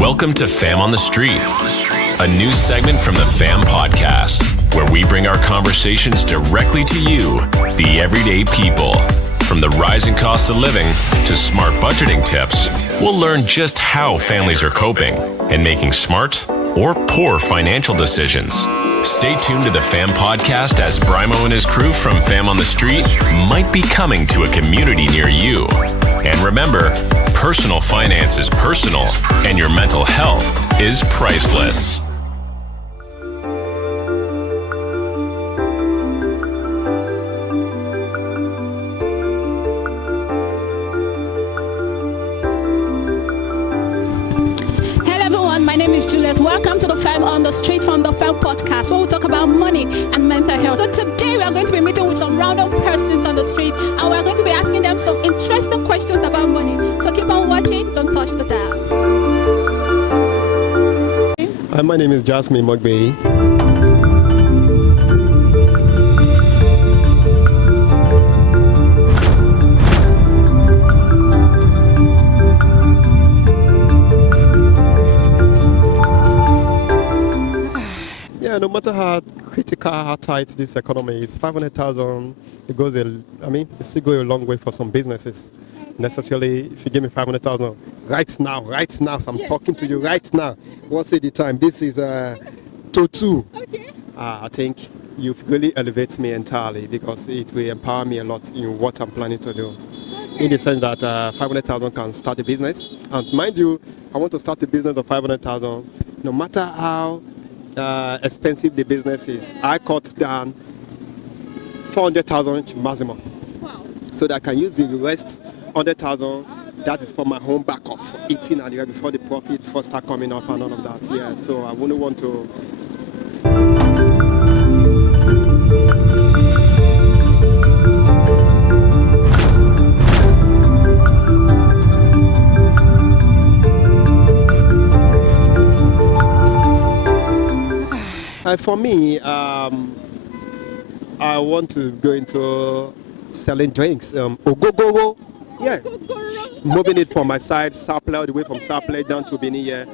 Welcome to Fam on the Street, a new segment from the Fam podcast, where we bring our conversations directly to you, the everyday people. From the rising cost of living to smart budgeting tips, we'll learn just how families are coping and making smart or poor financial decisions. Stay tuned to the Fam podcast as Braimoh and his crew from Fam on the Street might be coming to a community near you. And remember, personal finance is personal, and your mental health is priceless. Welcome to the Fam on the Street from the Fam podcast, where we talk about money and mental health. So today we are going to be meeting with some random persons on the street, and we are going to be asking them some interesting questions about money. So keep on watching, don't touch the dial. Hi, my name is Jasmine Mogbe. No matter how critical, how tight this economy is, 500,000, it still goes a long way for some businesses. Necessarily, if you give me 500,000 right now, so I'm talking to you right now. What's the time? This is 2:02. Okay. I think you've really elevated me entirely because it will empower me a lot in what I'm planning to do. Okay. In the sense that 500,000 can start a business. And mind you, I want to start a business of 500,000, no matter how expensive the business is. I cut down 400,000 maximum. Wow. So that I can use the rest 100,000. That is for my home backup for eating and before the profit first start coming up and all of that. Yeah. So I wouldn't want to. For me, I want to go into selling drinks. Ogogoro, yeah. Moving it from my side, supply all the way from supply down to Benin. Yeah,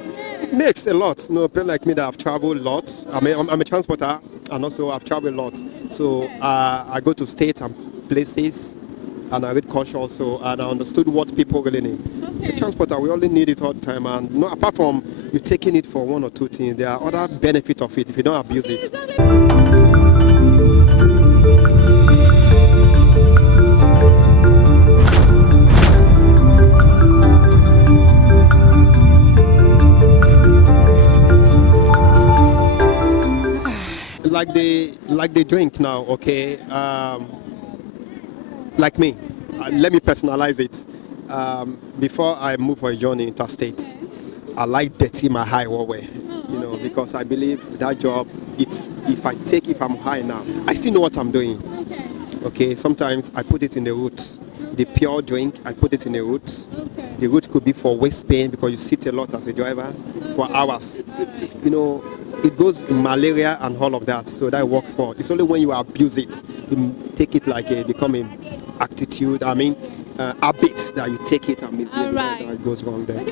it makes a lot. People like me that have traveled a lot. I'm a transporter, and also I've traveled a lot. So I go to states and places, and I read culture also, and I understood what people really need. Okay. A transporter, we only need it all the time, and apart from you taking it for one or two things, there are other benefits of it if you don't abuse it. Like they drink now, okay? Like me, let me personalize it. Before I move for a journey interstate, I like dirty my high way, because I believe that job, if I'm high now, I still know what I'm doing. Okay, sometimes I put it in the root. The pure drink, I put it in the root. Okay. The root could be for waist pain because you sit a lot as a driver for hours. It goes in malaria and all of that, so that works for. It's only when you abuse it, you take it like becoming attitude, habits that you take it and misbehave, right. It goes wrong there.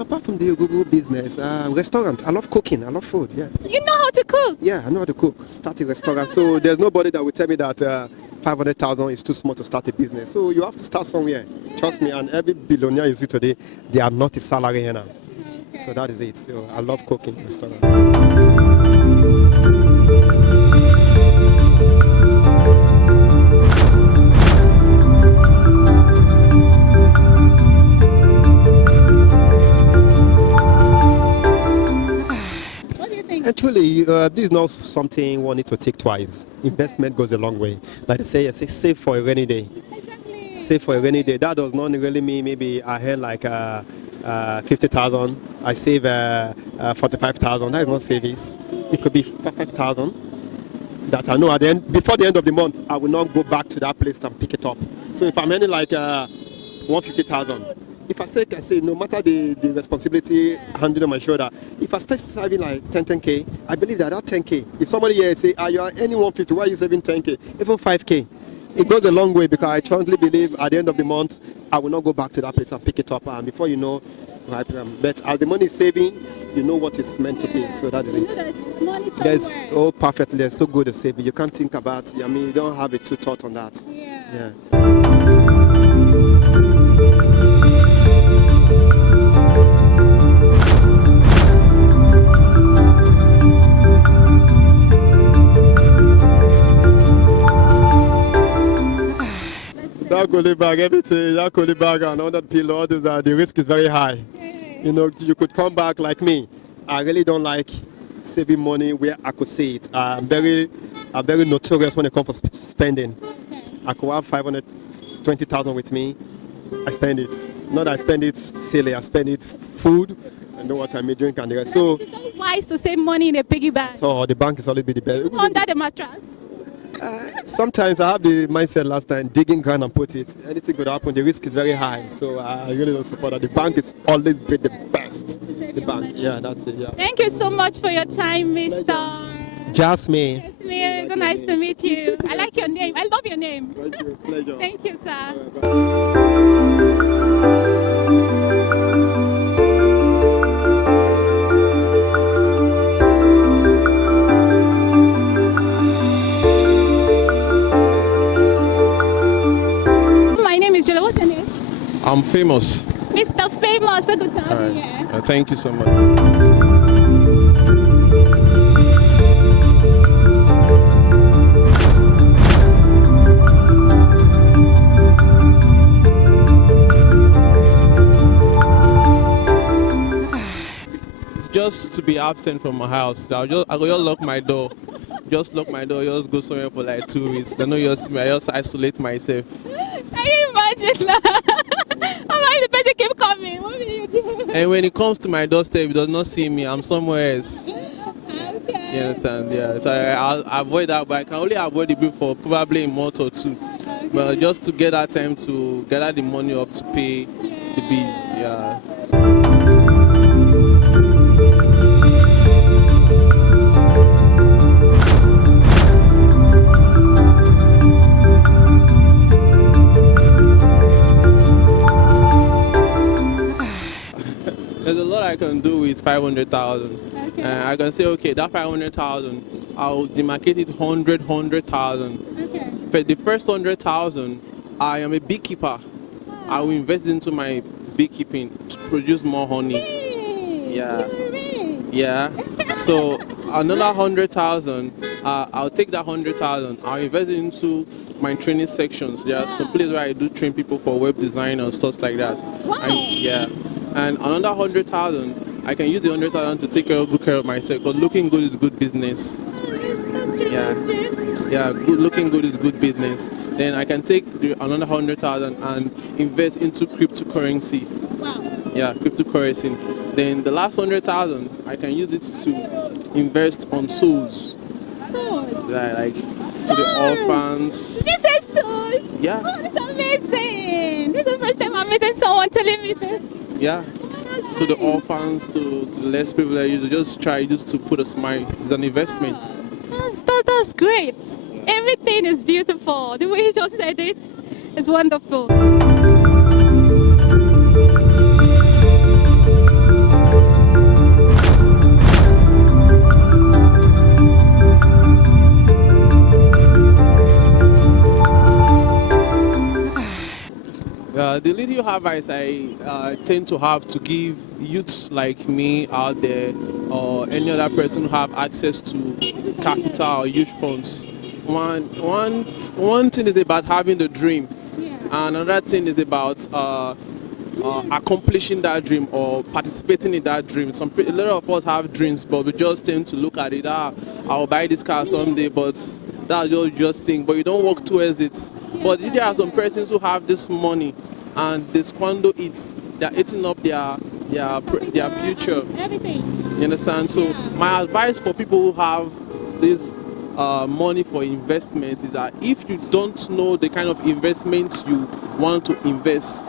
Apart from the Google business, restaurant, I love cooking, I love food, yeah. You know how to cook? Yeah, I know how to cook. Start a restaurant, so there's nobody that will tell me that 500,000 is too small to start a business. So you have to start somewhere. Trust me, and every billionaire you see today, they are not a salary earner. Okay. So that is it. So I love cooking restaurant. Actually, this is not something one need to take twice. Investment goes a long way. Like they say, save for a rainy day. Exactly. Save for a rainy day. That does not really mean maybe I earn like 50,000. I save 45,000. That is not savings. It could be 5,000. That I know before the end of the month, I will not go back to that place and pick it up. So if I'm earning like 150,000, if I say, no matter the responsibility handed on my shoulder, if I start saving like 10K, I believe that 10K, if somebody here say, you are earning 150, why are you saving 10K? Even 5K. It goes a long way because I strongly believe at the end of the month, I will not go back to that place and pick it up. And before you know, right, but as the money is saving, you know what it's meant to be. So that is it. There's perfectly. There's so good to save. You can't think about. I mean, you don't have a two thought on that. Yeah. That goalie bag, everything, that goalie bag and all that pillow, all those the risk is very high. You know, you could come back like me. I really don't like saving money where I could see it. I'm very notorious when it comes for spending. I could have 520,000 with me. I spend it. Not that I spend it silly. I spend it food. I know what I mean, drink and the rest. So it's not wise to save money in a piggy bank. So the bank is always be the best. Under the mattress. Sometimes I have the mindset last time, digging ground and put it. Anything could happen. The risk is very high. So I really don't support that. The bank is always be the best. The bank. Yeah, that's it. Yeah. Thank you so much for your time, Mr. Jasmine. It's so nice to meet you. I like your name. I love your name. Thank you. Pleasure. Thank you, sir. What's your name? I'm famous. Mr. Famous, so good to have you here. Thank you so much. Just to be absent from my house. I'll just lock my door. Just lock my door, just go somewhere for like 2 weeks. They know you see me, I just isolate myself. Can you imagine that? I'm like, the person keep coming. What will you do? And when it comes to my doorstep, he does not see me. I'm somewhere else. Okay. You understand? Yeah. So I'll avoid that, but I can only avoid it for probably a month or two. Okay. But just to get that time to gather the money up to pay the bills. Yeah. There's a lot I can do with 500,000. Okay. I can say, okay, that 500,000, I'll demarcate it 100,000. Okay. For the first 100,000, I am a beekeeper. Wow. I will invest into my beekeeping to produce more honey. Hey, yeah. You're rich. Yeah. So another 100,000, I'll take that 100,000. I'll invest it into my training sections. There are some places where I do train people for web design and stuff like that. Wow. Yeah. And another 100,000, I can use the 100,000 to take good care of myself. Because looking good is good business. Yeah. Looking good is good business. Then I can take another 100,000 and invest into cryptocurrency. Wow. Yeah, cryptocurrency. Then the last 100,000, I can use it to invest on souls. Souls? Yeah, like to the orphans. Did you say souls? Yeah. Oh, that's amazing. This is the first time I'm meeting someone telling me this. Yeah, to the orphans, to the less privileged, you just try just to put a smile. It's an investment. That's great. Everything is beautiful. The way you just said it is wonderful. The little advice I tend to have to give youths like me out there or any other person who have access to capital or huge funds. One thing is about having the dream, and another thing is about accomplishing that dream or participating in that dream. A lot of us have dreams, but we just tend to look at it. I'll buy this car someday, but that's just thing. But you don't work towards it. But there are some persons who have this money and they squander it. They're eating up their future. Everything. You understand? So my advice for people who have this money for investment is that if you don't know the kind of investment you want to invest,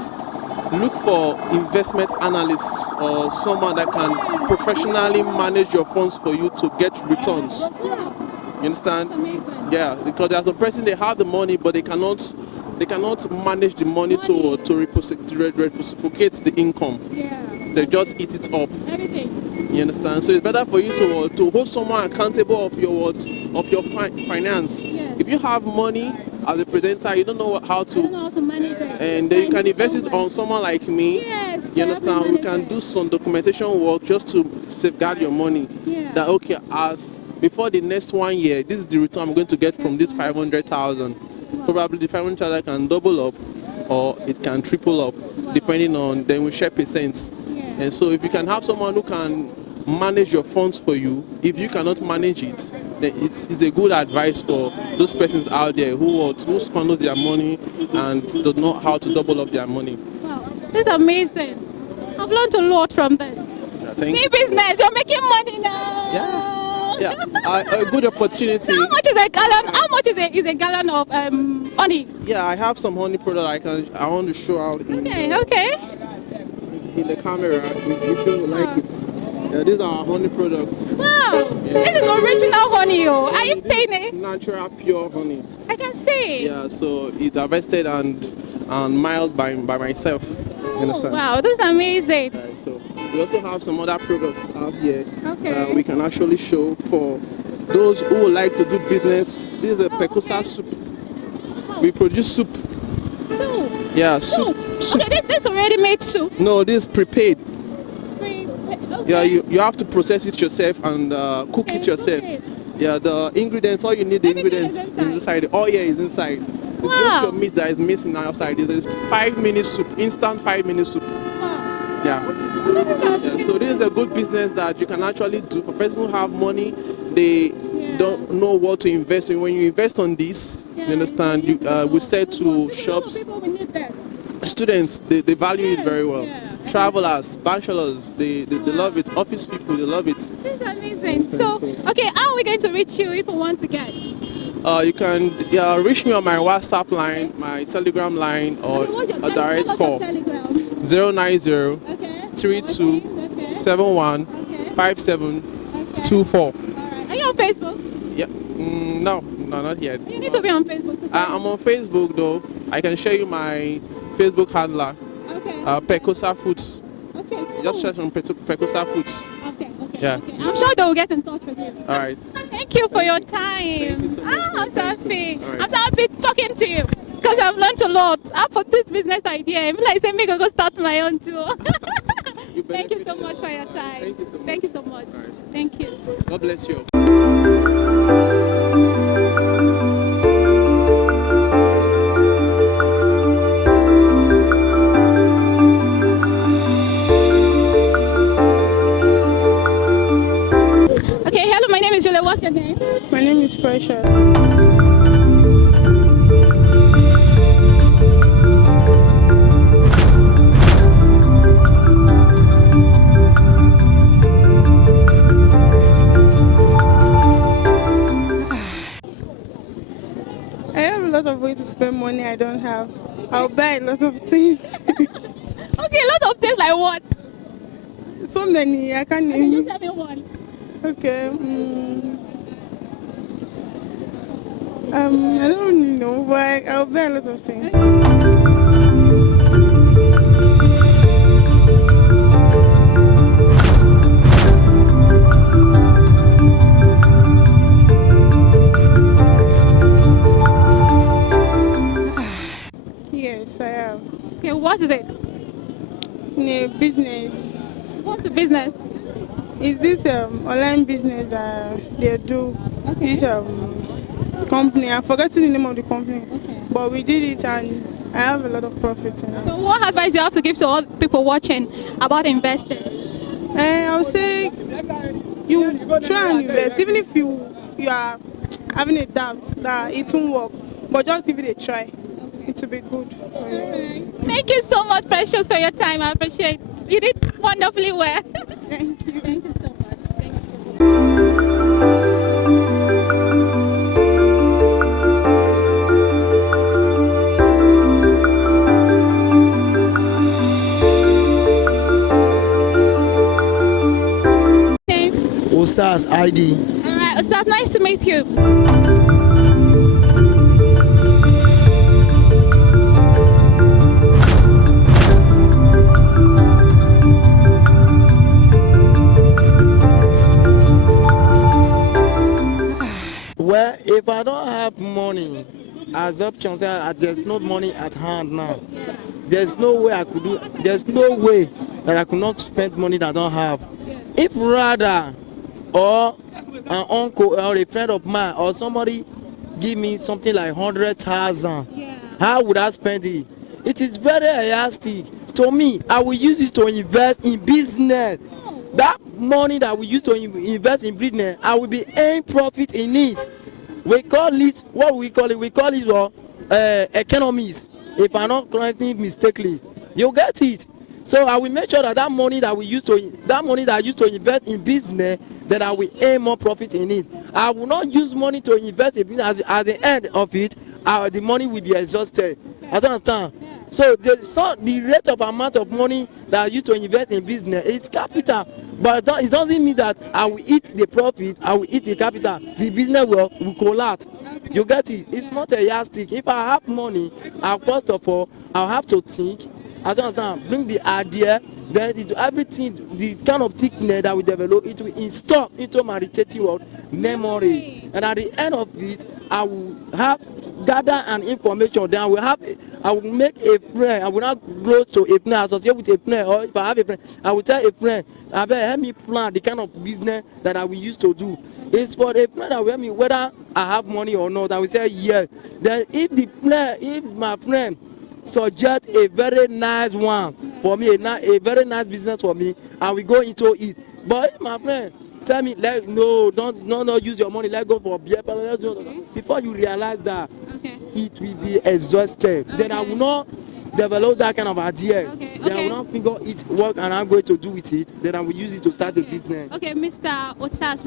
look for investment analysts or someone that can professionally manage your funds for you to get returns. You understand? Amazing. Yeah, because there's a person, they have the money, but they cannot manage the money to reciprocate the income. Yeah. They just eat it up. Everything. You understand? So it's better for you to hold someone accountable of your finance. Yes. If you have money as a presenter, you don't know how I don't know to, how to manage it. and then you can invest it on someone like me. Yes. You understand? We can do some documentation work just to safeguard your money. Yeah. That okay, as before the next 1 year, this is the return I'm going to get from this 500,000. Probably the 500,000 can double up, or it can triple up, depending on. Then we share percents. Yeah. And so if you can have someone who can manage your funds for you, if you cannot manage it, then it's a good advice for those persons out there who squanders their money and don't know how to double up their money. Wow. This is amazing. I've learned a lot from this. Yeah, thank See you. business, you're making money now. Yeah, a good opportunity. So how much is a gallon? How much is a gallon of honey? Yeah, I have some honey product I want to show out in the camera if you like it. Yeah, these are our honey products. Wow, this is original honey, oh. Are you saying it? Natural, pure honey. I can see. Yeah, so it's harvested and mild by myself. You understand? Wow, this is amazing. So we also have some other products out here. Okay. We can actually show for those who would like to do business. This is a Pekosa soup. We produce soup. Soup. Yeah, soup. Okay, this already made soup. No, this is prepaid. Okay. Yeah, you have to process it yourself and cook it yourself. cook it. Yeah, the ingredients, all you need the Everything ingredients is inside. inside. All here is inside. It's Wow. just your meat that is missing outside. It's a 5-minute soup, instant 5-minute soup. Wow. Yeah. This is Yeah, so this is a good business that you can actually do for persons who have money. They don't know what to invest in. When you invest on this, you understand, we sell to shops. People will need this. Students, they value it very well. Yeah. Travelers, bachelors, they love it. Office people, they love it. This is amazing. So, okay, how are we going to reach you if we want to get? You can reach me on my WhatsApp line, my Telegram line, or Okay, what's your a direct what's call. your Telegram? 090 Okay. 32 Okay. 71 Okay. 5724. All right. Are you on Facebook? Yeah. No, not yet. You need to be on Facebook to see. I'm on Facebook though. I can show you my Facebook handler, Okay. Pekosa Foods. Okay. Just search on Pekosa Foods. Okay. Yeah. Okay. I'm sure they will get in touch with you. All right. Thank you for your time. Thank you so much for I'm your so time. happy. All right. I'm so happy talking to you because I've learned a lot. For this business idea, I'm like saying me go start my own too. You Thank you so benefited. much for your time. Thank you so much. Thank you so much. All right. Thank you. God bless you. Okay, hello, my name is Julia. What's your name? My name is Precious. I have a lot of ways to spend money I don't have. I'll buy a lot of things. Okay, a lot of things like what? So many, I can't Can you name. tell me one? Okay. I don't really know, but I'll buy a lot of things. Yes, I have. Okay, what is it? In a business, What's the business? is this online business that they do? Okay. This company, I've forgotten the name of the company, Okay. but we did it and I have a lot of profits in it. So what advice do you have to give to all people watching about investing? I would say you try and invest, even if you are having a doubt that it won't work, but just give it a try. It will be good for you. Thank you so much, Precious, for your time. I appreciate it. You did wonderfully well. Thank you. Thank you so much. Thank you. Osas ID. All right, Ustaz, nice to meet you. Well, if I don't have money, as options, there's no money at hand now. There's no way I could do. There's no way that I could not spend money that I don't have. If rather, or an uncle or a friend of mine or somebody give me something like 100,000, how would I spend it? It is very elastic. To me, I will use it to invest in business. That money that we use to invest in business, I will be earning profit in it. We call it, what we call it? We call it economies. If I'm not correctly mistakenly, you get it. So I will make sure that that money that I use to invest in business, that I will earn more profit in it. I will not use money to invest in business. At the end of it, the money will be exhausted. I don't understand. So the rate of amount of money that I use to invest in business is capital, but it doesn't mean that I will eat the profit, I will eat the capital. The business will collapse. You get it? It's not a yardstick. If I have money, first of all, I'll have to think. I don't understand. Bring the idea, then everything, the kind of thickness that we develop, it will install into my retentive memory. And at the end of it, I will have gather an information. Then I will make a friend. I will not go to a friend, associate with a friend, or if I have a friend, I will tell a friend, help me plan the kind of business that I will use to do. It's for a friend that will help me whether I have money or not. I will say yes. Then if my friend suggest a very nice one for me, a very nice business for me, I will go into it. But if my friend tell me, don't use your money, let's go for beer. Before you realize that, it will be exhausted. Then I will not develop that kind of idea. Then I will not figure it work and I'm going to do with it. Then I will use it to start a business. Okay, Mr. Osas.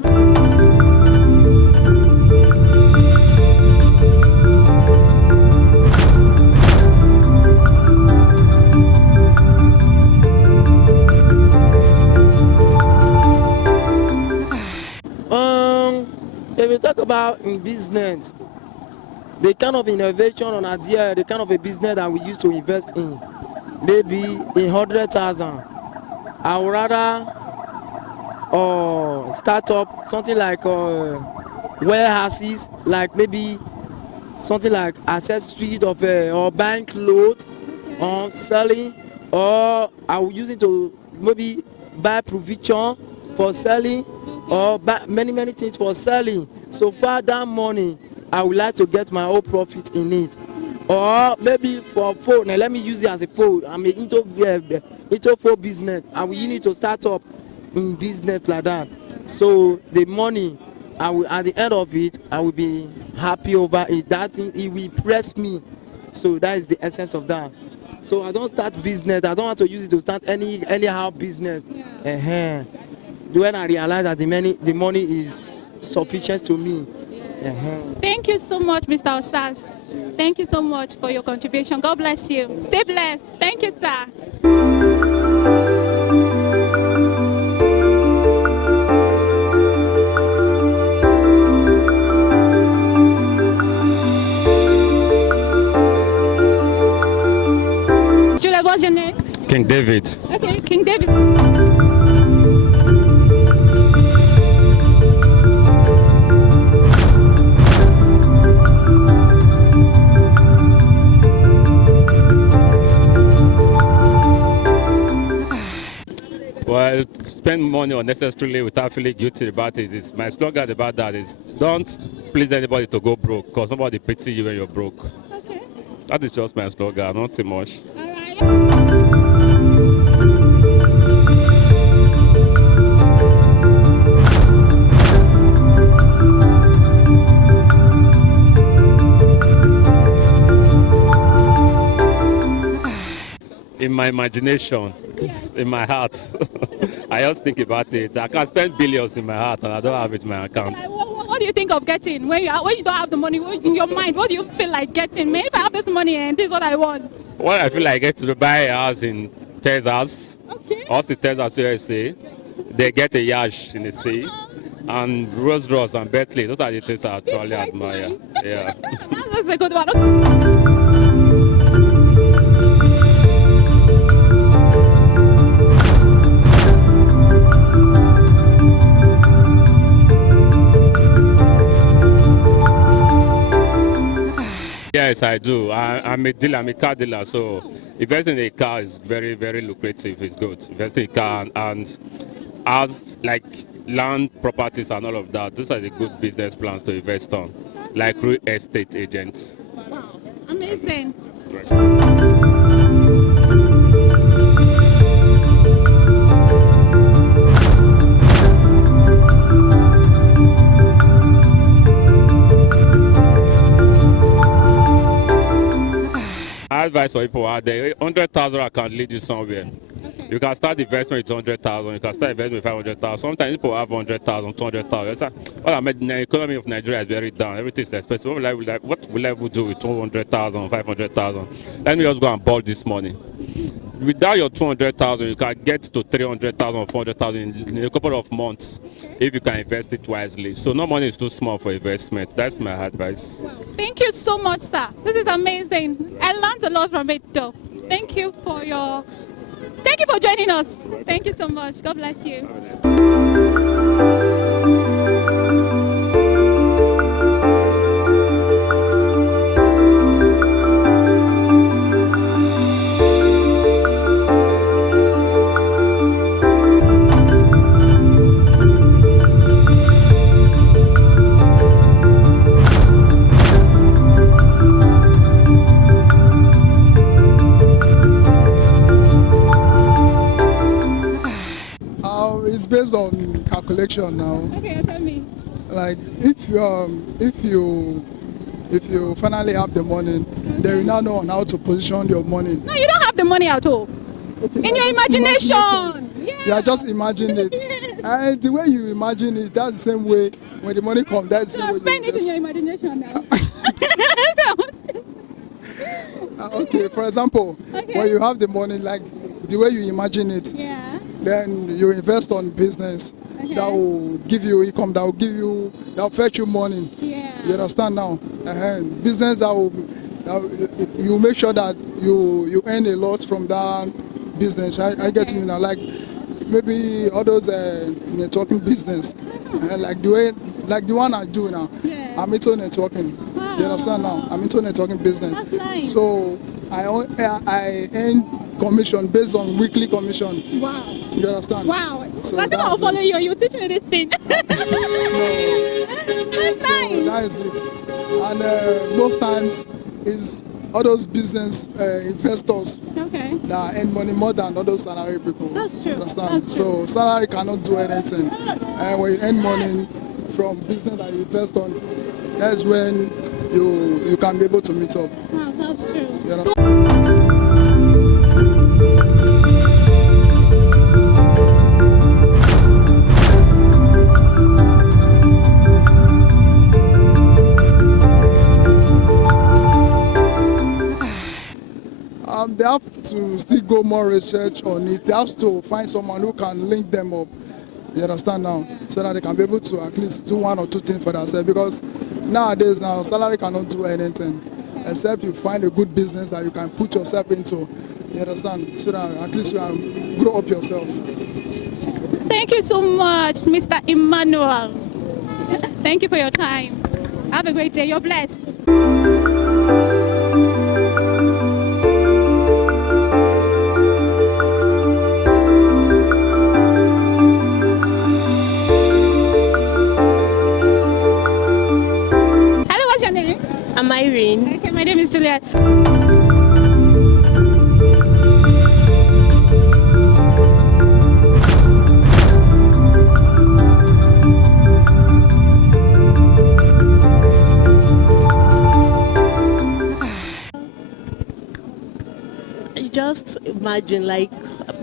If we talk about in business, the kind of innovation on idea, the kind of a business that we used to invest in, maybe in 100,000, I would rather start up something like warehouses, like maybe something like accessories of or buying clothes, or selling, or I will use it to maybe buy provision for selling, or buy many things for selling. So far that money, I would like to get my own profit in it. Or maybe for phone, now let me use it as a phone. I'm into phone business. I will need to start up in business like that. So the money, I will, at the end of it, I will be happy over it. That thing, it will impress me. So that is the essence of that. So I don't start business. I don't want to use it to start anyhow business. When I realize that the money is sufficient to me. Thank you so much, Mr. Osas. Thank you so much for your contribution. God bless you. Stay blessed. Thank you, sir. Julia, what's your name? King David. Okay, King David. Well, spend money unnecessarily without feeling guilty about it. Is my slogan about that is don't please anybody to go broke, because somebody pity you when you're broke. Okay. That is just my slogan, not too much. All right. In my imagination, in my heart, I just think about it. I can spend billions in my heart and I don't have it in my account. What do you think of getting when you don't have the money in your mind? What do you feel like getting? Maybe if I have this money and this is what I want. Well, I feel like I get to buy a house in Texas. Okay. Also, Texas USA. They get a yacht in the sea. and Rolls Royce and Bentley. Those are the things I actually admire. Yeah. That's a good one. Yes, I do. I'm a dealer. I'm a car dealer. So investing in a car is very, very lucrative. It's good. Investing in a car and as like land properties and all of that, those are the good business plans to invest on, like real estate agents. Wow, amazing. Advice for people out there: 100,000 can lead you somewhere. Okay. You can start investment with 100,000. You can start investment with 500,000. Sometimes people have 100,000, 200,000. Well, I mean, the economy of Nigeria is very down. Everything is expensive. What will I do with 200,000, 500,000? Let me just go and borrow this money. Without your 200,000, you can get to 300,000 or 400,000 in a couple of months if you can invest it wisely. So no money is too small for investment. That's my advice. Wow. Thank you so much, sir. This is amazing. I learned a lot from it, though. Thank you for joining us. Thank you so much. God bless you. It's based on calculation now. Okay, tell me. Like if you finally have the money, then you now know on how to position your money. No, you don't have the money at all. Okay, In your imagination. Yeah. You are just imagine it. Yes. And the way you imagine it, that's the same way when the money comes, that's the same So way. spend it in your imagination now. Okay, for example, Okay. when you have the money, like the way you imagine it, Yeah. then you invest on business Okay. that will give you income, that will fetch you money. Yeah. You understand now? Business you make sure that you earn a lot from that business. I get Okay. it now. Like maybe all those networking business, like the one I do now. Yeah. I'm into networking. Wow. You understand now? I'm into networking business. That's nice. So I earn commission based on weekly commission. Wow. You understand? Wow. So That's why I'll that's follow it. you. You teach me this thing. That's So nice. that is it. And most times is all those business investors Okay. that earn money more than other salary people. That's true. You understand? That's true. So salary cannot do anything. And when you earn money from business that you invest on, that's when you can be able to meet up. Wow, that's true. You understand? They have to still go more research on it. They have to find someone who can link them up. You understand now? So that they can be able to at least do one or two things for themselves. Because nowadays now salary cannot do anything except you find a good business that you can put yourself into. You understand? So that at least you can grow up yourself. Thank you so much, Mr. Emmanuel. Thank you for your time. Have a great day. You're blessed. Hello, what's your name? I'm Irene. Okay, my name is Juliet. You just imagine, like,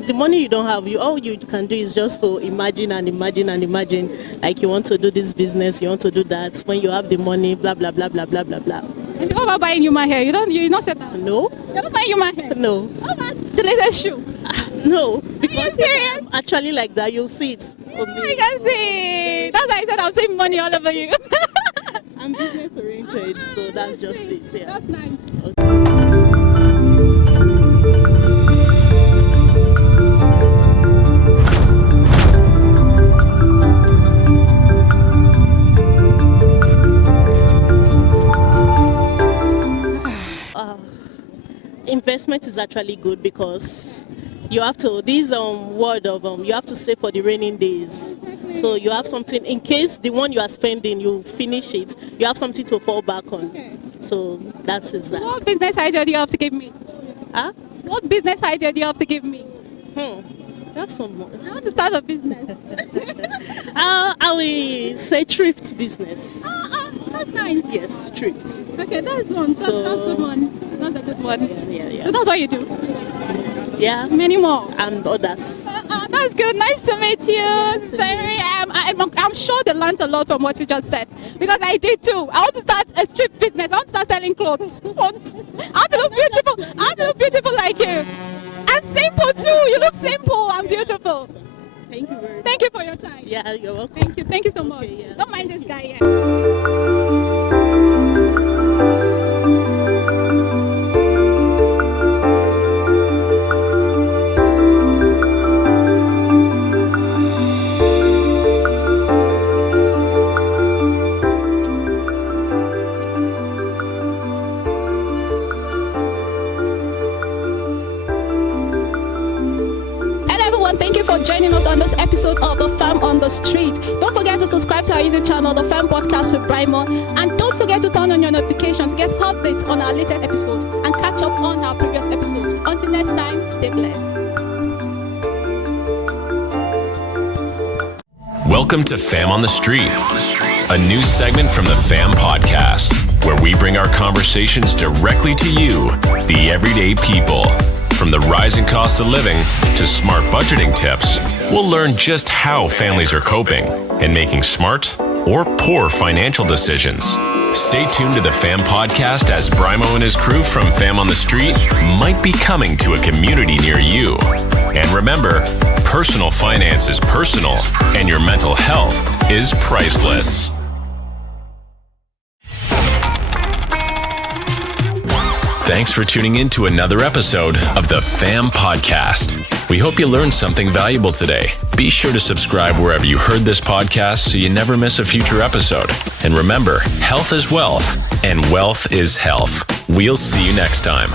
the money you don't have, all you can do is just to imagine and imagine and imagine, like you want to do this business, you want to do that. When you have the money, blah blah blah blah blah blah blah. And what about buying human hair? You're not set that. No, You're not buying human hair. no, What about the latest shoe? no. Because serious? actually like that, you'll see it. I can see. That's why I said I'm seeing money all over you. I'm business oriented, so that's just it. Yeah. That's nice. Investment is actually good because you have to, this word of you have to save for the raining days. So you have something in case the one you are spending, you finish it, you have something to fall back on. Okay. So that is that. What business idea do you have to give me? Huh? What business idea do you have to give me? You have some more. I want to start a business. I will say thrift business. That's nice. Yes, thrift. Okay, that's one. That's a good one. That's a good one. Yeah. So that's what you do. Yeah. Many more. And others. That's good. Nice to meet you. Sorry, I'm sure they learned a lot from what you just said because I did too. I want to start a thrift business. I want to start selling clothes. I want to look beautiful. I want to look beautiful like you. And simple too. You look simple and beautiful. Thank you very much. Thank you for your time. Yeah, you're welcome. Thank you. Thank you so much. Okay, yeah. Don't mind this guy here. Thank you for joining us on this episode of The Farm on the Street. Don't forget to subscribe to our YouTube channel, The Farm Podcast with Braimoh. And don't forget to turn on your notifications to get updates on our latest episode and catch up on our previous episodes. Until next time, stay blessed. Welcome to Fam on the Street, a new segment from the Fam Podcast, where we bring our conversations directly to you, the everyday people. From the rising cost of living to smart budgeting tips, we'll learn just how families are coping and making smart or poor financial decisions. Stay tuned to the Fam Podcast as Braimoh and his crew from Fam on the Street might be coming to a community near you. And remember, personal finance is personal and your mental health is priceless. Thanks for tuning in to another episode of the Fam Podcast. We hope you learned something valuable today. Be sure to subscribe wherever you heard this podcast so you never miss a future episode. And remember, health is wealth, and wealth is health. We'll see you next time.